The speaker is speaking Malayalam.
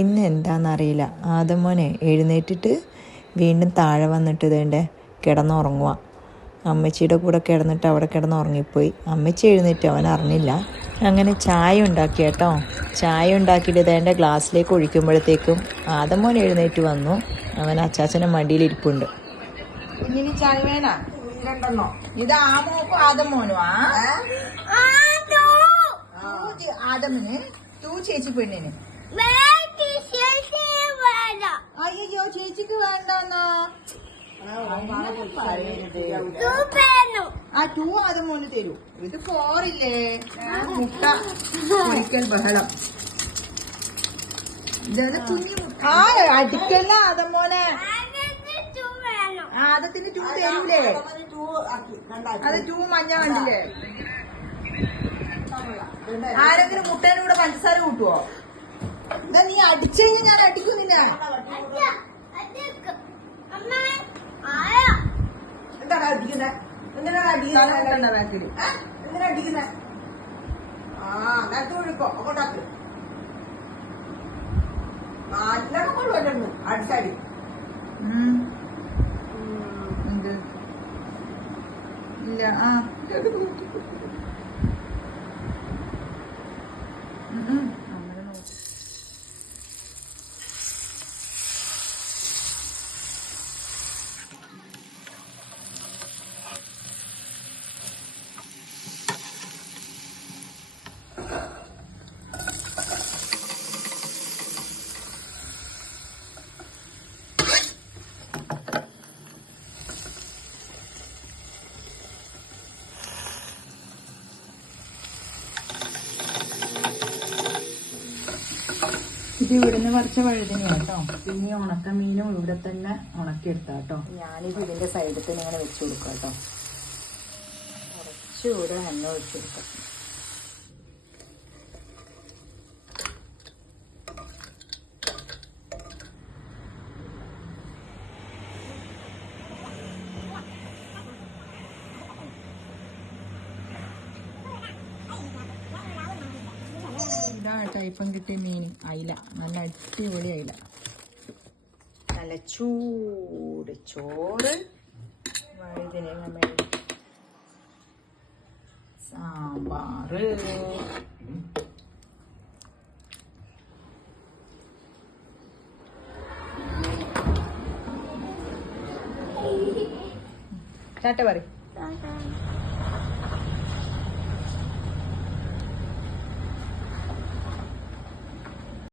ഇന്ന് എന്താണെന്നറിയില്ല. ആദമോനെ എഴുന്നേറ്റിട്ട് വീണ്ടും താഴെ വന്നിട്ട് ഇതേണ്ട കിടന്നുറങ്ങുക. അമ്മച്ചിയുടെ കൂടെ കിടന്നിട്ട് അവിടെ കിടന്നുറങ്ങിപ്പോയി. അമ്മച്ചി എഴുന്നേറ്റ്, അവൻ അറിഞ്ഞില്ല. അങ്ങനെ ചായ ഉണ്ടാക്കി കേട്ടോ. ചായ ഉണ്ടാക്കിയിട്ട് ഇതേണ്ട ഗ്ലാസ്സിലേക്ക് ഒഴിക്കുമ്പോഴത്തേക്കും ആദമോൻ എഴുന്നേറ്റ് വന്നു. അവൻ അച്ചാച്ചൻ്റെ മടിയിലിരിപ്പുണ്ട്. കുഞ്ഞിന് ചായ വേണ രണ്ടെണ്ണോ? ഇത് ആമോക്കും ആദമോനും. ആദമിന് തൂ ചേച്ചി പെണ്ണിന്. അയ്യോ ചേച്ചിക്ക് വേണ്ടെന്നാ. ആ ടൂ ആദമോന് തരൂ. ഇത് ഫോറില്ലേ മുട്ട ഒരിക്കൽ ബഹളം. ഇതാണ് കുഞ്ഞു ആ അടിക്കല്ല ആദമോനെ. ആദത്തിന് ടൂ തരൂലേ? അത് ടൂ മഞ്ഞ കണ്ടില്ലേ? ആരെങ്കിലും മുട്ടേന്റെ കൂടെ പഞ്ചസാര കൂട്ടുവോ? എന്താ നീ അടിച്ചു കഴിഞ്ഞാൽ ഞാൻ അടിക്കുന്നില്ല. എന്താണ് അടിക്കുന്നത്? എന്തിനാണ് അടിക്കുന്നത്? എന്തിനാ അടിക്കുന്നത്? ആ അങ്ങനത്തെ ഒഴുക്കോ അങ്ങോട്ടാക്ക്. നാട്ടിലൊക്കെ കൊള്ളുമല്ലോ അടിച്ചാടി. ഇല്ല. ആ ഇത് ഇവിടുന്ന് പറിച്ച വഴുതനയാണ് കേട്ടോ. പിന്നെ ഉണക്ക മീനും ഇവിടെ തന്നെ ഉണക്കിയെടുത്താ കേട്ടോ. ഞാനിത് ഇതിന്റെ സൈഡിൽ തന്നെ ഇങ്ങനെ വെച്ചു കൊടുക്കാം കേട്ടോ. കുറച്ചുകൂടെ എണ്ണ ഒഴിച്ചു കൊടുക്കാം. ഇപ്പം കിട്ടിയ മീൻ അയില, നല്ല അടിപൊളി അയില. നല്ല ചൂട് ചോറ്, വഴുതനങ്ങ, സാമ്പാറ്, ടാറ്റ പറ.